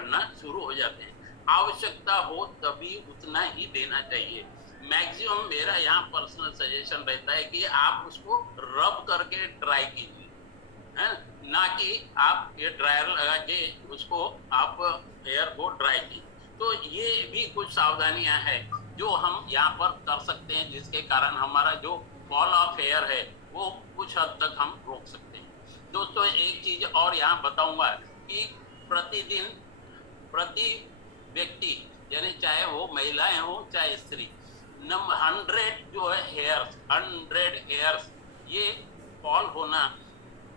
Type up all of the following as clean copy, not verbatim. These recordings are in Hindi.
बढ़ना शुरू हो जाते हैं। आवश्यकता हो तभी उतना ही देना चाहिए। मैक्सिमम मेरा यहाँ पर्सनल सजेशन रहता है कि आप उसको रब करके ड्राई कीजिए, है ना कि आप ये ड्रायर लगा के उसको आप हेयर को ड्राई कीजिए। तो ये भी कुछ सावधानियां हैं जो हम यहाँ पर कर सकते हैं, जिसके कारण हमारा जो फॉल ऑफ हेयर है वो कुछ हद तक हम रोक सकते हैं। दोस्तों एक चीज और यहाँ बताऊंगा कि प्रतिदिन प्रति व्यक्ति, यानी चाहे वो महिलाएं हो चाहे स्त्री, 100 जो है हेयर्स, 100 हेयर्स ये फॉल होना,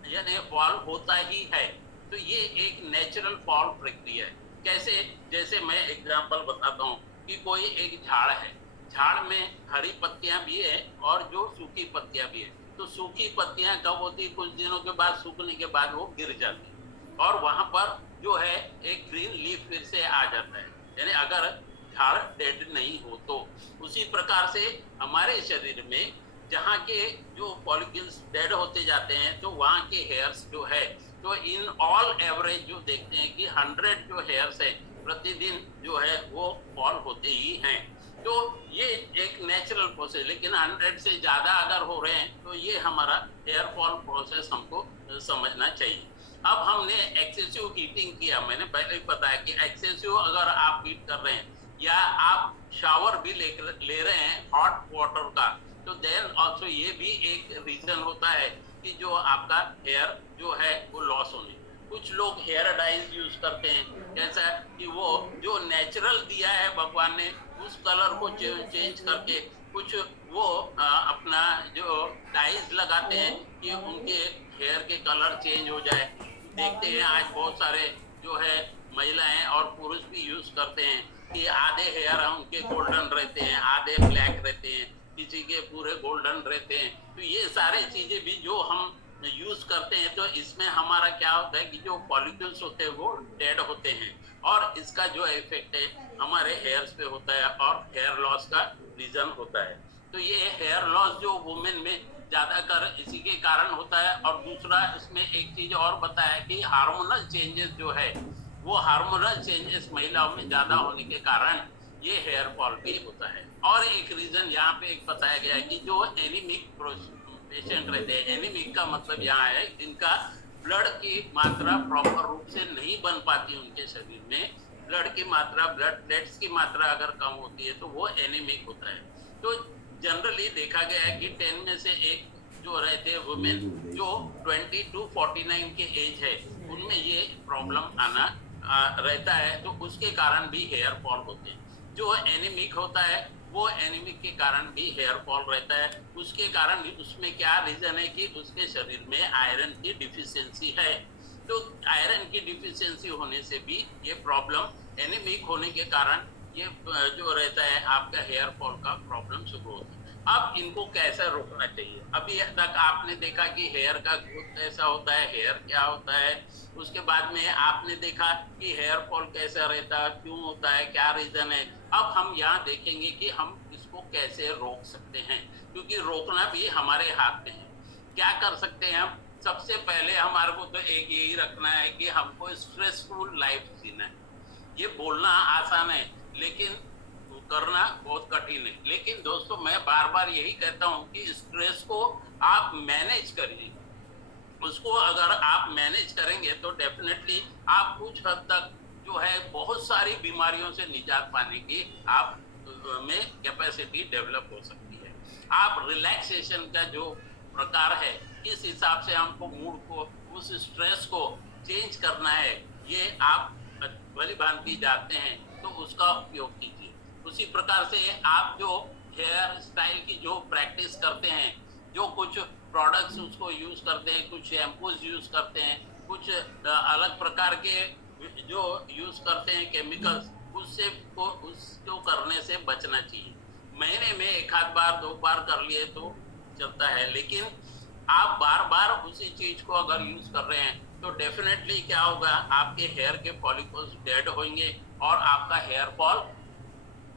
यानी फॉल होता ही है। तो ये एक नेचुरल फॉल प्रक्रिया है। कैसे? जैसे मैं एग्जांपल बताता हूँ कि कोई एक झाड़ है, झाड़ में हरी पत्तियां भी है और जो सूखी पत्तियां भी है। तो सूखी पत्तियां कब होती? कुछ दिनों के बाद, सूखने के बाद वो गिर जाती और वहां पर जो है एक ग्रीन लीफ फिर से आ जाता है, यानी अगर झाड़ डेड नहीं हो तो। उसी प्रकार से हमारे शरीर में जहाँ के जो फॉलिकल्स डेड होते जाते हैं तो वहाँ के हेयर्स जो है, तो इन ऑल एवरेज जो देखते हैं कि 100 जो हेयर्स है प्रतिदिन जो है वो फॉल होते ही हैं। तो ये एक नेचुरल प्रोसेस, लेकिन 100 से ज्यादा अगर हो रहे हैं तो ये हमारा हेयर फॉल प्रोसेस हमको समझना चाहिए। अब हमने एक्सेसिव हीटिंग किया, मैंने पहले ही बताया कि एक्सेसिव अगर आप हीट कर रहे हैं या आप शावर भी ले रहे हैं हॉट वाटर का, तो देन ऑल्सो ये भी एक रीजन होता है कि जो आपका हेयर जो है वो लॉस होने। कुछ लोग हेयर डाइज यूज करते हैं, जैसा कि वो जो नेचुरल दिया है भगवान ने उस कलर को चेंज करके कुछ वो अपना जो डाइज लगाते हैं कि उनके हेयर के कलर चेंज हो जाए। देखते हैं आज बहुत सारे जो है महिलाएं और पुरुष भी यूज करते हैं कि आधे हेयर उनके गोल्डन रहते हैं, आधे ब्लैक रहते हैं, किसी के पूरे गोल्डन रहते हैं। तो ये सारे चीजें भी जो हम यूज करते हैं, तो इसमें हमारा क्या होता है कि जो फॉलिकल्स होते हैं वो डेड होते हैं और इसका जो इफेक्ट है हमारे हेयर्स पे होता है और हेयर लॉस का रीजन होता है। तो ये हेयर लॉस जो वुमेन में ज्यादातर इसी के कारण होता है। और दूसरा इसमें एक चीज और बताया कि हार्मोनल चेंजेस जो है वो हार्मोनल चेंजेस महिलाओं में ज्यादा होने के कारण ये हेयर फॉल भी होता है। और एक रीजन यहाँ पे एक बताया गया है कि जो एनीमिक पेशेंट रहते हैं, एनीमिक का मतलब यहाँ है जिनका ब्लड की मात्रा प्रॉपर रूप से नहीं बन पाती उनके शरीर में, ब्लड की मात्रा, ब्लड प्लेट्स की मात्रा अगर कम होती है तो वो एनीमिक होता है। तो जनरली देखा गया है कि 10 में से एक जो रहते हैं वुमेन जो 20 to 49 के एज है उनमें ये प्रॉब्लम आना रहता है, तो उसके कारण भी हेयर फॉल होते हैं। जो एनीमिक होता है वो एनीमिक के कारण भी हेयर फॉल रहता है। उसके कारण उसमें क्या रीजन है कि उसके शरीर में आयरन की डिफिशियंसी है। तो आयरन की डिफिशियंसी होने से भी ये प्रॉब्लम, एनीमिक होने के कारण ये जो रहता है आपका हेयर फॉल का प्रॉब्लम शुरू होता है। अब इनको कैसे रोकना चाहिए? अभी तक आपने देखा कि हेयर का ग्रोथ कैसा होता है, हेयर क्या होता है, उसके बाद में आपने देखा कि हेयर फॉल कैसा रहता है, क्यों होता है, क्या रीजन है। अब हम यहाँ देखेंगे कि हम इसको कैसे रोक सकते हैं, क्योंकि रोकना भी हमारे हाथ में है। क्या कर सकते हैं हम? सबसे पहले हमारे को तो एक यही रखना है कि हमको स्ट्रेसफुल लाइफ जीना है। ये बोलना आसान है लेकिन करना बहुत कठिन है। लेकिन दोस्तों मैं बार बार यही कहता हूँ कि स्ट्रेस को आप मैनेज करिए। उसको अगर आप मैनेज करेंगे तो डेफिनेटली आप कुछ हद तक जो है बहुत सारी बीमारियों से निजात पाने की आप में कैपेसिटी डेवलप हो सकती है। आप रिलैक्सेशन का जो प्रकार है, किस हिसाब से हमको मूड को, उस स्ट्रेस को चेंज करना है, ये आप भली भांति जानते हैं, तो उसका उपयोग कीजिए। उसी प्रकार से आप जो हेयर स्टाइल की जो प्रैक्टिस करते हैं, जो कुछ प्रोडक्ट्स उसको यूज करते हैं, कुछ शैम्पूज यूज करते हैं, कुछ अलग प्रकार के जो यूज करते हैं केमिकल्स, उसको करने से बचना चाहिए। महीने में एक आध बार, 2 बार कर लिए तो चलता है, लेकिन आप बार बार उसी चीज को अगर यूज कर रहे हैं तो डेफिनेटली क्या होगा, आपके हेयर के फॉलिकल्स डेड होंगे और आपका हेयर फॉल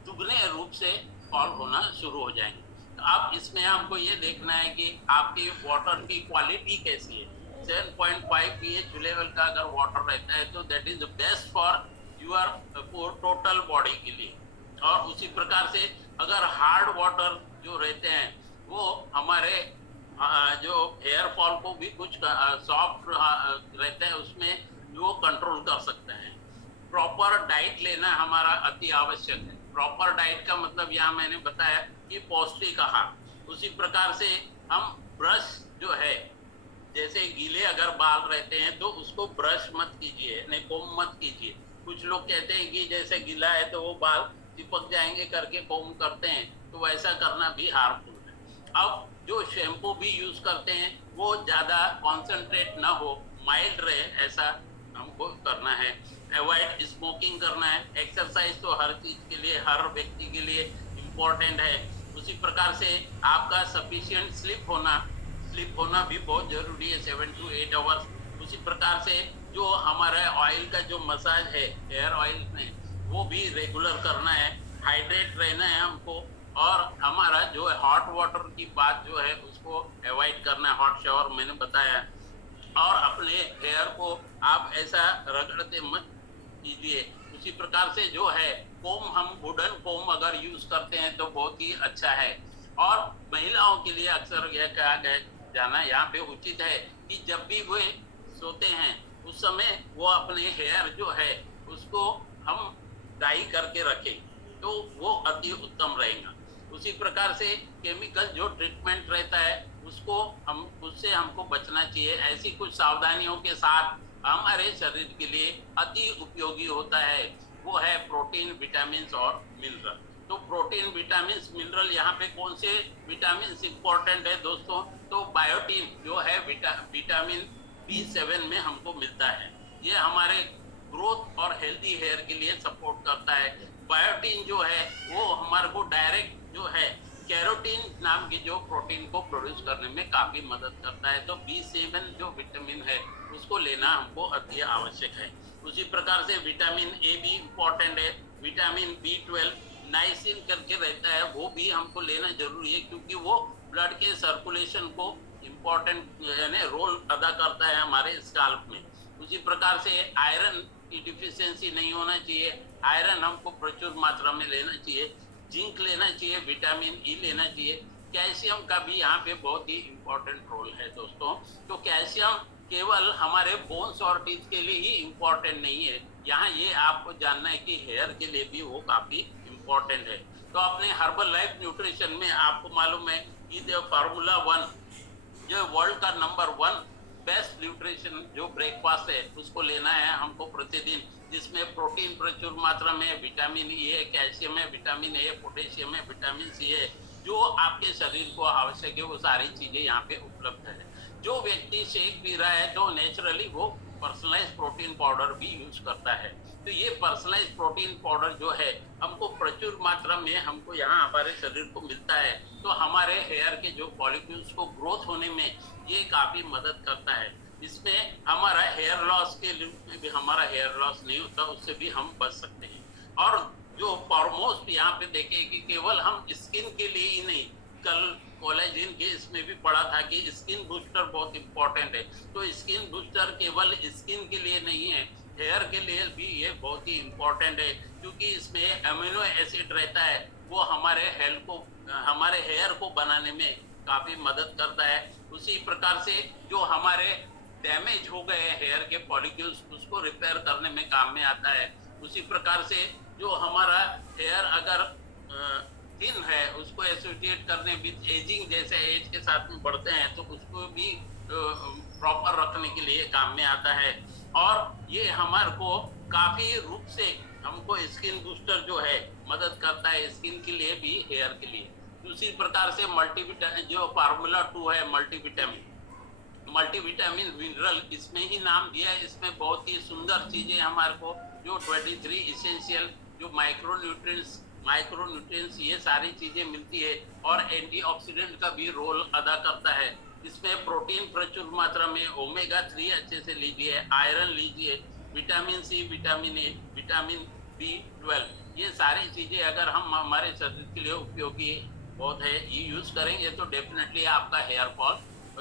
दुगने रूप से फॉल होना शुरू हो जाएंगे। तो अब इसमें हमको ये देखना है कि आपकी वाटर की क्वालिटी कैसी है। 7.5 pH लेवल का अगर वाटर रहता है तो that is best for your total body के लिए। और उसी प्रकार से अगर हार्ड वाटर जो रहते हैं वो हमारे जो हेयर फॉल को भी कुछ सॉफ्ट रहते हैं उसमें वो कंट्रोल कर सकते हैं। प्रॉपर डाइट लेना हमारा अति आवश्यक है। प्रॉपर डाइट का मतलब यहाँ मैंने बताया कि पौष्टिक आहार। उसी प्रकार से हम ब्रश जो है, जैसे गीले अगर बाल रहते हैं तो उसको ब्रश मत कीजिए, नहीं कोम मत कीजिए। कुछ लोग कहते हैं कि जैसे गीला है तो वो बाल चिपक जाएंगे करके कोम करते हैं, तो वैसा करना भी हार्मफुल है। अब जो शैम्पू भी यूज करते हैं वो ज्यादा कॉन्सेंट्रेट ना हो, माइल्ड रहे, ऐसा हमको करना है। अवॉइड स्मोकिंग करना है। एक्सरसाइज तो हर चीज के लिए, हर व्यक्ति के लिए इम्पोर्टेंट है। उसी प्रकार से आपका सफिशिएंट स्लीप होना भी बहुत जरूरी है, 7 to 8 आवर्स। उसी प्रकार से जो हमारा ऑयल का जो मसाज है हेयर ऑयल में वो भी रेगुलर करना है। हाइड्रेट रहना है हमको। और हमारा जो है हॉट वाटर की बात जो है उसको अवॉइड करना है, हॉट शावर मैंने बताया। और अपने हेयर को आप ऐसा रगड़ते मत कीजिए। उसी प्रकार से जो है कोम, हम वुडन कोम अगर यूज करते हैं तो बहुत ही अच्छा है। और महिलाओं के लिए अक्सर यह कहा गया जाना यहाँ पे उचित है कि जब भी वे सोते हैं उस समय वो अपने हेयर जो है उसको हम डाई करके रखें तो वो अति उत्तम रहेगा। उसी प्रकार से केमिकल जो ट्रीटमेंट रहता है उससे हमको बचना चाहिए। ऐसी कुछ सावधानियों के साथ हमारे शरीर के लिए अति उपयोगी होता है, वो है प्रोटीन, विटामिन और मिनरल। तो प्रोटीन, विटामिन, मिनरल, यहाँ पे कौन से विटामिन इंपॉर्टेंट है दोस्तों? तो बायोटीन जो है विटामिन B7 में हमको मिलता है। ये हमारे ग्रोथ और हेल्दी हेयर के लिए सपोर्ट करता है। बायोटीन जो है वो हमारे को डायरेक्ट जो है कैरोटीन नाम की जो प्रोटीन को प्रोड्यूस करने में काफी मदद करता है। तो B7 जो विटामिन है उसको लेना हमको अति आवश्यक है। उसी प्रकार से विटामिन ए भी इम्पोर्टेंट है। विटामिन B12 नाइसिन करके रहता है, वो भी हमको लेना जरूरी है क्योंकि वो ब्लड के सर्कुलेशन को इम्पोर्टेंट यानी रोल अदा करता है हमारे स्काल्प में। उसी प्रकार से आयरन की डिफिशियंसी नहीं होना चाहिए। आयरन हमको प्रचुर मात्रा में लेना चाहिए। जिंक लेना चाहिए, विटामिन ई लेना चाहिए। कैल्शियम का भी यहाँ पे बहुत ही इम्पोर्टेंट रोल है दोस्तों। तो कैल्शियम केवल हमारे बोन्स और टीथ के लिए ही इम्पोर्टेंट नहीं है, यहाँ ये आपको जानना है कि हेयर के लिए भी वो काफी इम्पोर्टेंट है। तो अपने हर्बल लाइफ न्यूट्रिशन में आपको मालूम है कि फार्मूला 1 जो वर्ल्ड का नंबर 1 बेस्ट न्यूट्रिशन जो ब्रेकफास्ट है उसको लेना है हमको प्रतिदिन, जिसमें प्रोटीन प्रचुर मात्रा में, विटामिन ई है, कैल्शियम है, विटामिन ए, पोटेशियम है, विटामिन सी है, जो आपके शरीर को आवश्यक है वो सारी चीजें यहाँ पे उपलब्ध है। जो व्यक्ति शेक पी रहा है तो नेचुरली वो पर्सनलाइज प्रोटीन पाउडर भी यूज करता है। तो ये पर्सनलाइज प्रोटीन पाउडर जो है हमको प्रचुर मात्रा में हमको यहाँ हमारे शरीर को मिलता है। तो हमारे हेयर के जो फॉलिक्यूल्स को ग्रोथ होने में ये काफी मदद करता है। इसमें हमारा हेयर लॉस के लिए भी हमारा हेयर लॉस नहीं होता, उससे भी हम बच सकते हैं। और जो फॉरमोस्ट यहाँ पे देखें कि केवल हम स्किन के लिए ही नहीं, कल कोलेजन के इसमें भी पढ़ा था कि स्किन बूस्टर बहुत इंपॉर्टेंट है। तो स्किन बूस्टर केवल स्किन के लिए नहीं है, हेयर के लिए भी ये बहुत ही इंपॉर्टेंट है क्योंकि इसमें अमीनो एसिड रहता है, वो हमारे हमारे हेयर को बनाने में काफी मदद करता है। उसी प्रकार से जो हमारे डैमेज हो गए हेयर के फॉलिक्यूल्स उसको रिपेयर करने में काम में आता है। उसी प्रकार से जो हमारा हेयर अगर थिन है उसको एसोसिएट करने विद एजिंग, जैसे एज के साथ में बढ़ते हैं तो उसको भी प्रॉपर रखने के लिए काम में आता है। और ये हमारे को काफी रूप से हमको स्किन बूस्टर जो है मदद करता है, स्किन के लिए भी हेयर के लिए। उसी प्रकार से मल्टीविटामिन जो फार्मूला 2 है, मल्टीविटामिन मिनरल, इसमें ही नाम दिया है। इसमें बहुत ही सुंदर चीजें हमारे को जो 23 इसेंशियल जो माइक्रोन्यूट्रिएंट्स ये सारी चीजें मिलती है। और एंटीऑक्सीडेंट का भी रोल अदा करता है। इसमें प्रोटीन प्रचुर मात्रा में, ओमेगा 3 अच्छे से लीजिए, आयरन लीजिए, vitamin C, vitamin A, vitamin B12, ये सारी चीजें अगर हम हमारे शरीर के लिए उपयोगी बहुत है, ये यूज करेंगे तो डेफिनेटली आपका हेयर फॉल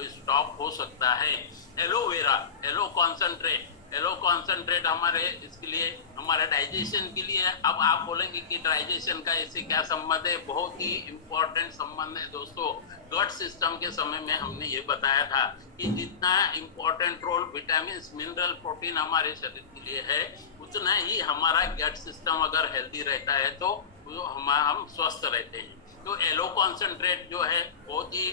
स्टॉप हो सकता है। Aloe vera, aloe concentrate, aloe concentrate हमारे इसके लिए, हमारे डाइजेशन के लिए। अब आप बोलेंगे कि डाइजेशन का इससे क्या संबंध है? बहुत ही इंपॉर्टेंट संबंध है दोस्तों। गट सिस्टम के समय में हमने ये बताया था कि जितना important role vitamin, mineral, protein हमारे शरीर के लिए है, उतना ही हमारा गट सिस्टम अगर हेल्दी रहता है तो हम स्वस्थ रहते हैं। तो एलो कॉन्सेंट्रेट जो है बहुत ही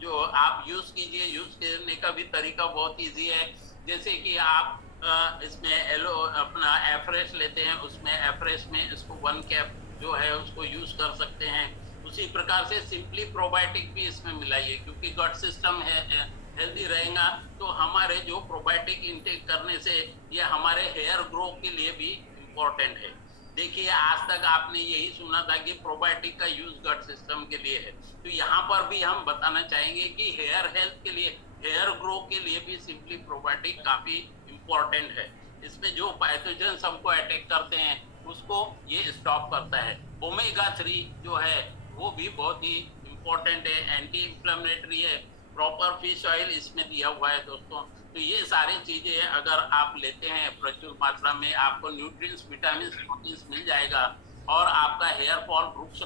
जो आप यूज कीजिए, यूज करने का भी तरीका बहुत इजी है। जैसे कि आप इसमें एलो अपना एफ्रेश लेते हैं, उसमें एफ्रेश में इसको 1 कैप जो है उसको यूज कर सकते हैं। उसी प्रकार से सिंपली प्रोबायोटिक भी इसमें मिलाइए, क्योंकि गट सिस्टम है हेल्दी रहेगा तो हमारे जो प्रोबायोटिक इंटेक करने से ये हमारे हेयर ग्रो के लिए भी इम्पोर्टेंट है। देखिए आज तक आपने यही सुना था कि प्रोबायोटिक का यूज गट सिस्टम के लिए है, तो यहाँ पर भी हम बताना चाहेंगे कि हेयर हेल्थ के लिए, हेयर ग्रो के लिए भी सिंपली प्रोबायोटिक काफी इम्पोर्टेंट है। इसमें जो पैथोजन हमको अटैक करते हैं उसको ये स्टॉप करता है। ओमेगा 3 जो है वो भी बहुत ही इम्पोर्टेंट है, एंटी इंफ्लेमेटरी है। प्रॉपर फिश ऑयल इसमें दिया हुआ है दोस्तों। तो ये सारी चीजें अगर आप लेते हैं प्रचुर मात्रा में, आपको न्यूट्रिएंट्स, विटामिन, प्रोटीन्स मिल जाएगा और आपका हेयर फॉल रुक